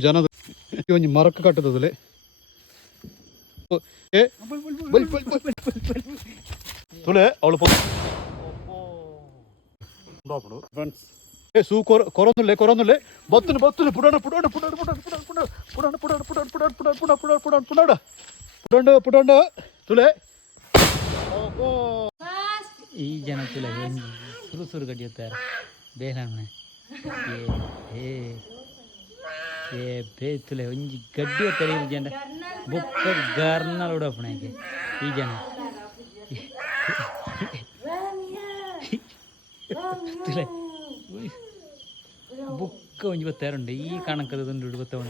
ಜನ ಒಂಜಿ ಮರಕ್ಕೆ ಕಟ್ಟದಲೆ ತುಲೆ ಅವಳು ಫ್ರೆಂಡ್ಸ್ ಸೂ ಕೊರೊಂದುಲ್ಲೆ ಬತ್ತುನು ಪುಡಾಣ ಪುಡಾಣ ತುಲೆ ಈ ಜನ ತುಲೆ ಸುರು ಕಡಿಯುತ್ತಾರೆ ಬೇರೆ ಬೇತುಲೆ ಒಂಜಿ ಗಡ್ಡಿ ತರ ಈ ಜನ ಬುಕ್ಕ ಗಾರ್ನಲ್ ಉಡಪಣಕ್ಕೆ ಈ ಜನ ತುಲೆ ಬುಕ್ಕ ಒಂಜಿ ಬತ್ತಾರುಂಡೆ ಈ ಕಣಕದ ದುಂಡು ಬತ್ತವಣ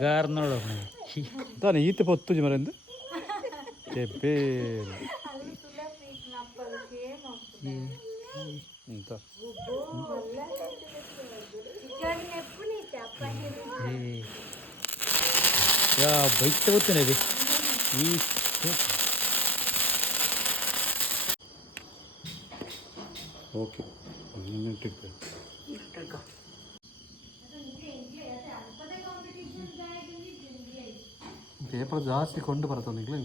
ಗಾರ್ನಲ್ ಉಡಪಣಕ್ಕೆ ತಾನೆ ಈತ ಪೊತ್ತುಜಿ ಮರೆಂದು ಬೇರೆ ಬೈಕ್ ತಗೋತೇನೆ ಅದೇ ಈ ಓಕೆ ಪೇಪರ್ ಜಾಸ್ತಿ ಕೊಂಡು ಬರ್ತದೆ ನಿಗ್ಲಿ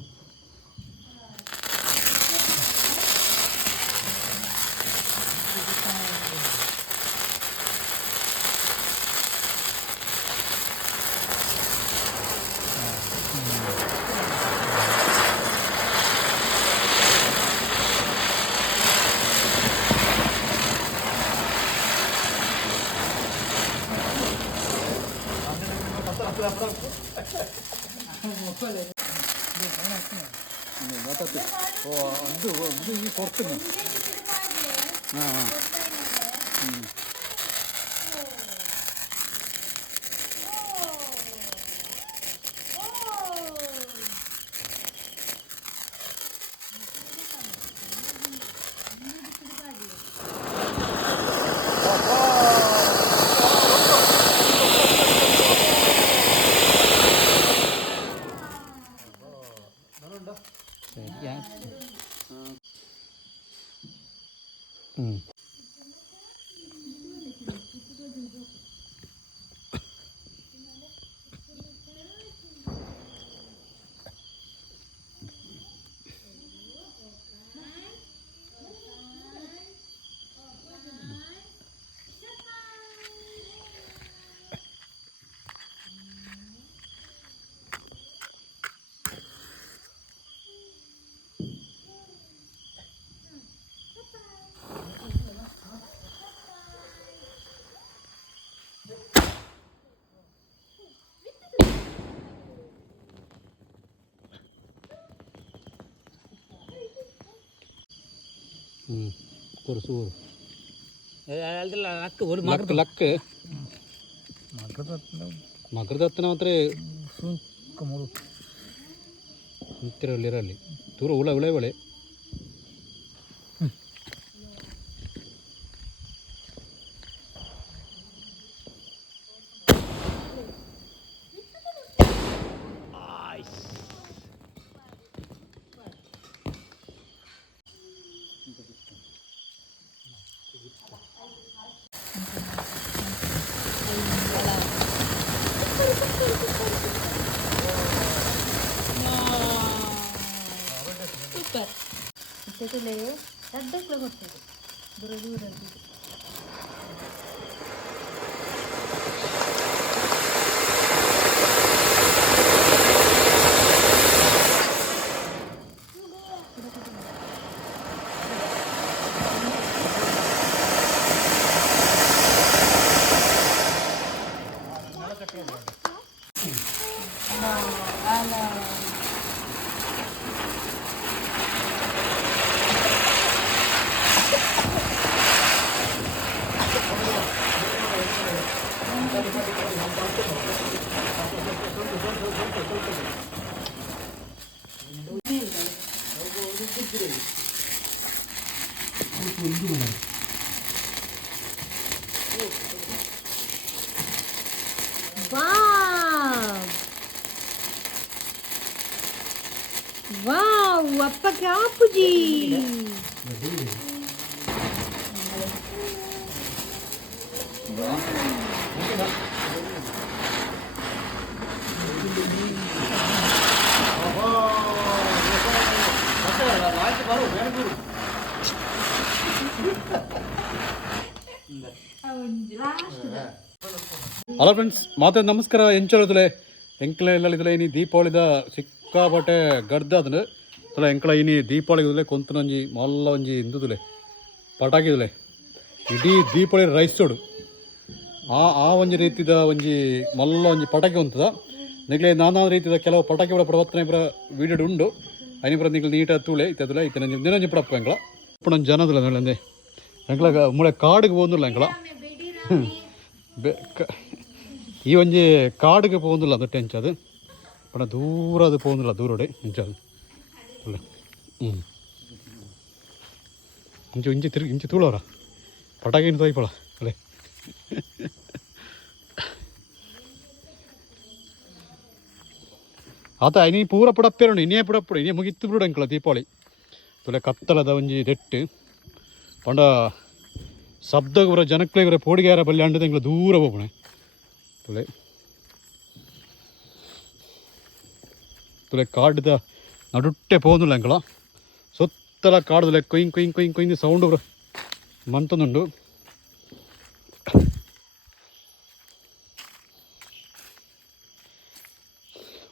ಅದು ಈ ಕೊಡ್ತೀನಿ ಹಾಂ ಕೊರಸೂರು ಲಕ್ ಮಗ್ರದತ್ತನ ಮಾತ್ರ ನಿಂತಿರಲ್ಲಿರಲಿ ದೂರ ಉಳೆ ಒಳೆ ಸೂಪರ್ ಇತ್ತಲೆ ಸಡ್ಡಕ್ಲ ಕೊಡ್ತೇವೆ ದೂರ ದೂರ वाह अप्पा क्या आपू जी ಹಲೋ ಫ್ರೆಂಡ್ಸ್ ಮಾತೆ ನಮಸ್ಕಾರ ಎಂಚಳದಲೆ ಎಂಕ್ಲ ಎಲ್ಲ ಇನಿ ದೀಪಾವಳಿದ ಸಿಕ್ಕಾಪಟ್ಟೆ ಗಡ್ದಾದ್ರೆ ತಲೆ ಎಂಕ್ಲ ಇನಿ ದೀಪಾವಳಿ ಕೊಂತನಂಜಿ ಮಲ್ಲ ಒಂಜಿ ಇಂದುದುಲೆ ಪಟಾಕಿದುಲೆ ಇಡೀ ದೀಪಾವಳಿ ರೈಸೋಡು ಆ ಒಂಜಿ ರೀತಿದ ಒಂಜಿ ಮಲ್ಲ ಒಂಜಿ ಪಟಾಕಿ ಹೊಂತದ ನಿಗ್ಲೆ ನಾನಾ ರೀತಿಯ ಕೆಲವು ಪಟಾಕಿ ಕೂಡ ಪ್ರವರ್ತನೆ ಪುರ ವೀಡಿಯೋ ಉಂಡು ಅನಿಪುರ ನಿಗ್ಲು ನೀಟಾಗಿ ತೂಳೆ ಇತ್ತದಲ್ಲ ಇತ್ತ ದಿನಂಜಿ ಪಡಪ್ಪ ಎಂಕ್ಲ ఇప్పుడు జనదుల అండి ఎంకల మూడే కాడుకు పోందుಲ್ಲ ఎంకల ಈ ಒಂಜಿ ಕಾಡಿಗೆ ಪೋಂದಿಲ್ಲ ಅದು ಟೆಂಚದು ಪಣ ದೂರ ಅದು ಪೋಂದಿಲ್ಲ ದೂರಡೆ ಇಂಚದು ಇಂಚು ಇಂಚಿ ತಿರುಗಿ ಇಂಚಿ ತೂಳವ್ರ ಪಟಾಕಿನ ತೊಯ್ಪಳ ಅಲ್ಲೇ ಆತ ಇನಿ ಪೂರ ಪುಡಪ್ಪೇರು ಇನ್ನೇ ಪುಡಪ್ಪಡು ಇನ್ನೇ ಮುಗಿತ್ತು ಬಿಡು ಎಂಕಲ ದೀಪಾವಳಿ ತುಲೆ ಕತ್ತಲದ ಒಂಜಿ ದೆಟ್ಟು ಪಂಡ ಶಬ್ದ ಗುರ ಜನಕ್ಲೆ ಗುರ ಪೋಡಿಗಾರ ಬಲ್ಲಿ ಅಂಡದ ಎಂಗ್ಲ ದೂರ ಹೋಗ್ಬಣೆ ತುಲೆ ತುಲೆ ಕಾಡ್ದ ನಡುಟ್ಟೆ ಪೋಂದಿಲ್ಲ ಎಂಕಲ ಸುತ್ತಲ ಕಾಡ್ದಲೆ ಕೊಯ್ನ್ ಕೊಯ್ನ್ ಕೊಯ್ನ್ ಕೊಯ್ನ್ ಸೌಂಡ್ ಗುರ ಮಂತೊಂದುಂಡು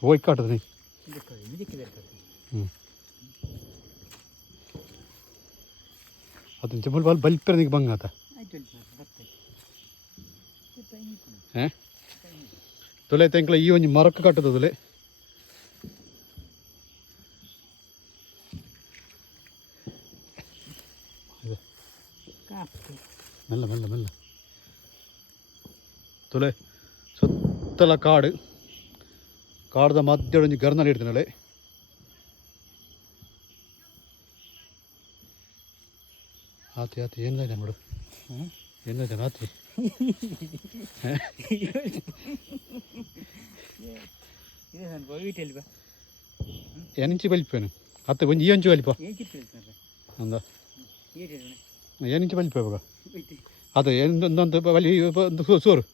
ಹೋಯ್ ಕಾಟದ ನೀ ಅದು ಜಮಲ್ ಬಾಲ್ ಬಲ್ಪರ ನಿಗೆ ಬಂಗಾತ ತೊಲೆ ತೆಂಕ್ಲ ಈ ಒಂಜಿ ಮರಕ್ಕೆ ಕಟ್ಟದ ತೊಲೆ ಮೆಲ್ಲ ಮೆಲ್ಲ ಮೆಲ್ಲ ತೊಲೆ ಸುತ್ತಲ ಕಾಡು ಕಾಡ್ದ ಮಧ್ಯ ಒಂಜಿ ಗರ್ನಲ್ಲಿ ಇಡ್ತೀನಳೆ ಆತಿ ಆತಿ ಏನಿದೆ ನೋಡು ಏನಿದೆ ಆತಿ ಏನಿಂಚಿ ಬಲಿಪೇನು ಅತ್ತೆ ಒಂಜಿ ಈ ಒಂಚು ಬಲಿಪ ಅಂದ ಏನಿಂಚಿ ಬಲಿಪ ಇವಾಗ ಅದೇ ಏನೊಂದು ಬಲಿ ಸೋರು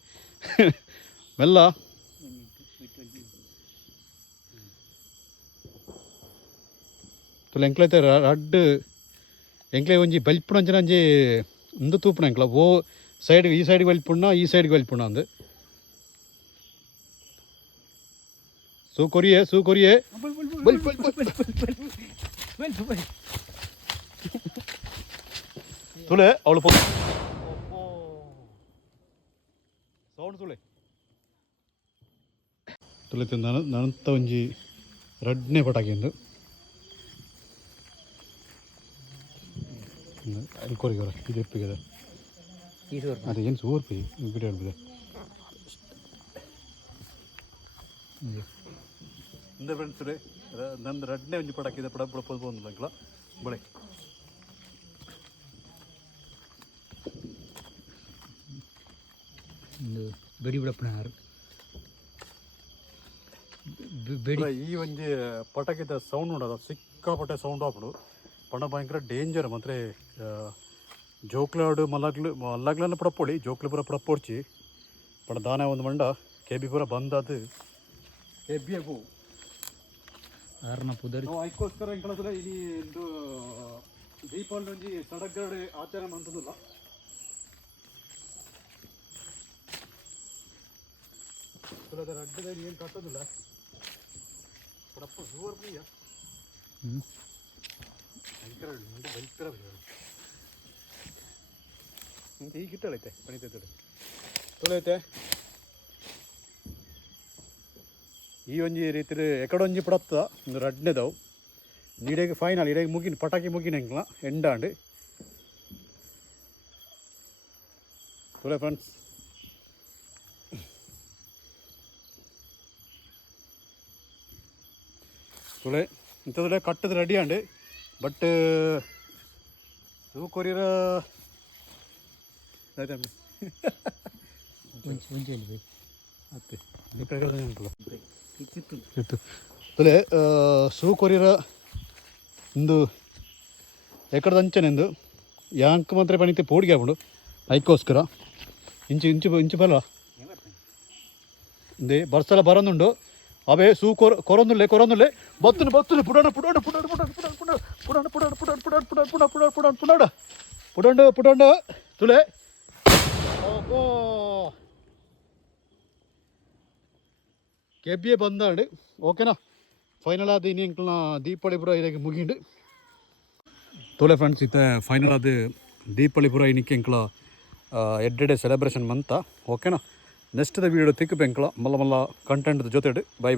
ಮೆಲ್ಲ ತುಲೆ ಎಂಕ್ಲೈತೆ ರಡ್ಡು ಎಂಕ್ಲೆ ಒಂಜಿ ಬಲ್ಪುಣ ಅಂಚನ ಒಂಜಿ ಇಂದು ತೂಪುಣ ಎಂಕ್ಲ ಓ ಸೈಡ್ ಈ ಸೈಡ್ಗೆ ಬಲ್ಪುಣ್ಣ ಈ ಸೈಡ್ಗೆ ಬಲ್ಪುಣ್ಣ ಅಂದು ಸೂ ಕೊರಿಯೆ ತುಲೆ ಅವಳು ಸೌಂಡ್ ತುಳೆ ತುಲೆ ನನಂತ ಒಂಜಿ ರಡ್ನೆ ಪಟಾಕಿ ಎಂದು ಕೊರಿಗೋರ ಇದು ಎಪ್ಪಿಗೆ ಅದೇ ಏನು ಸೂರ್ಪಿ ಬಿಡಿ ಹೇಳ್ಬಿದೆ ಇಂದ ಫ್ರೆಂಡ್ಸ್ ರೀ ನಂದು ರಡ್ನೆ ಒಂಜಿ ಪಟಾಕಿದೆ ಪಡಪಡಪ್ಪದು ಬಂದಿಲ್ಲ ಅಂಕಲ ಬಳೆ ಬೆಡಿ ಬಿಡಪ್ಪನಾರು ಈ ಒಂಜಿ ಪಟಾಕಿದ ಸೌಂಡ್ ನೋಡೋದು ಸಿಕ್ಕಾಪಟ್ಟೆ ಸೌಂಡ್ ಆಪಡು ಪಣ ಭಯಂಕರ ಡೇಂಜರ್ ಮಾತ್ರ ಜೋಕ್ಲಾಡು ಮಲ್ಲಗ್ಲನ್ನ ಪಡಪೊಳಿ ಜೋಕ್ಲು ಪೂರ ಪಡಪೊಡ್ಚಿ ಪಣ ದಾನ ಒಂದು ಮಂಡ ಕೆಬಿ ಪೂರ ಬಂದದು ಕೆಬಿಯಗು ಆರ್ನ ಪುದರ್ ಅದಕ್ಕೋಸ್ಕರ ಇಂಕಳದ್ರೆ ಇಲ್ಲಿ ಒಂದು ದೀಪಾವಳಿ ಒಂಜಿ ಸಡಗಡೆ ಆಚರಣೆ ಅಂತದಿಲ್ಲ ಅದರ ಅಡ್ಡದಲ್ಲಿ ಏನು ಕಟ್ಟೋದಿಲ್ಲ ಪಡಪ್ಪ ಜೋರ್ ಪ್ರಿಯ ಈಗ ಗಿಟ್ಟಳೈತೆ ಪಣಿತೈತೆ ತೊಳೈತೆ ಈ ಒಂಜಿ ರೀತಿ ಎಕಡೊಂಜಿ ಪಡತ್ತ ಒಂದು ರಡ್ನೆದವು ನೀಡೆಗೆ ಫೈನಲ್ ಇಡೆಗೆ ಮುಗಿನ ಪಟಾಕಿ ಮುಗಿನ ಹೆಂಗ್ಲ ಎಂಡಾಂಡು ತೊಳೆ ಫ್ರೆಂಡ್ಸ್ ತೊಳೆ ಇಂಥದ್ರಲ್ಲೇ ಕಟ್ಟದ ರೆಡಿ ಆಂಡು ಬಟ್ ಕೊರಿಯರ ತೊಲೆ ಸೂ ಕೊರಿಯರ ಇಂದು ಎಕಡದ ಅಂಚನೆಂದು ಯಾಂಕ್ ಮಾತ್ರ ಪಣಿತೆ ಪೋಡಿಗೆ ಆಗ್ಬಿಡು ಅದಕ್ಕೋಸ್ಕರ ಇಂಚು ಇಂಚು ಇಂಚು ಬಲ್ಲ ಇಂದೆ ಬರ್ಸಲ ಬರೋದುಂಡು ಅವೇ ಸೂ ಕೊರೊಂದುಲ್ಲೆ ಬತ್ತುನು ಪುಡಾಣ ಪುಟೊಂಡು ತುಲೆ ಓ ಕೆಬ್ಬಿಯೇ ಬಂದಾಂಡು ಓಕೆನಾ ಫೈನಲ್ ಆದ ಇನಿ ಎಂಕ್ಲನ ದೀಪಾವಳಿ ಪೂರ ಇದಕ್ಕೆ ಮುಗಿಂಡು ತೋಲೆ ಫ್ರೆಂಡ್ಸ್ ಇತ್ತೆ ಫೈನಲ್ ಆದ ದೀಪಾವಳಿ ಪೂರ ಇನಿಕ್ಕೆ ಎಂಕ್ಲ ಎಡ್ಡೆ ಸೆಲೆಬ್ರೇಷನ್ ಮಂತ ಓಕೆನಾ ನೆಕ್ಸ್ಟ್ ದ ವೀಡಿಯೋ ತಿಕ್ಕಬೇಕು ಎಂಕ್ಲ ಮಲ್ಲ ಕಂಟೆಂಟ್ ಜೊತೆ ಬೈ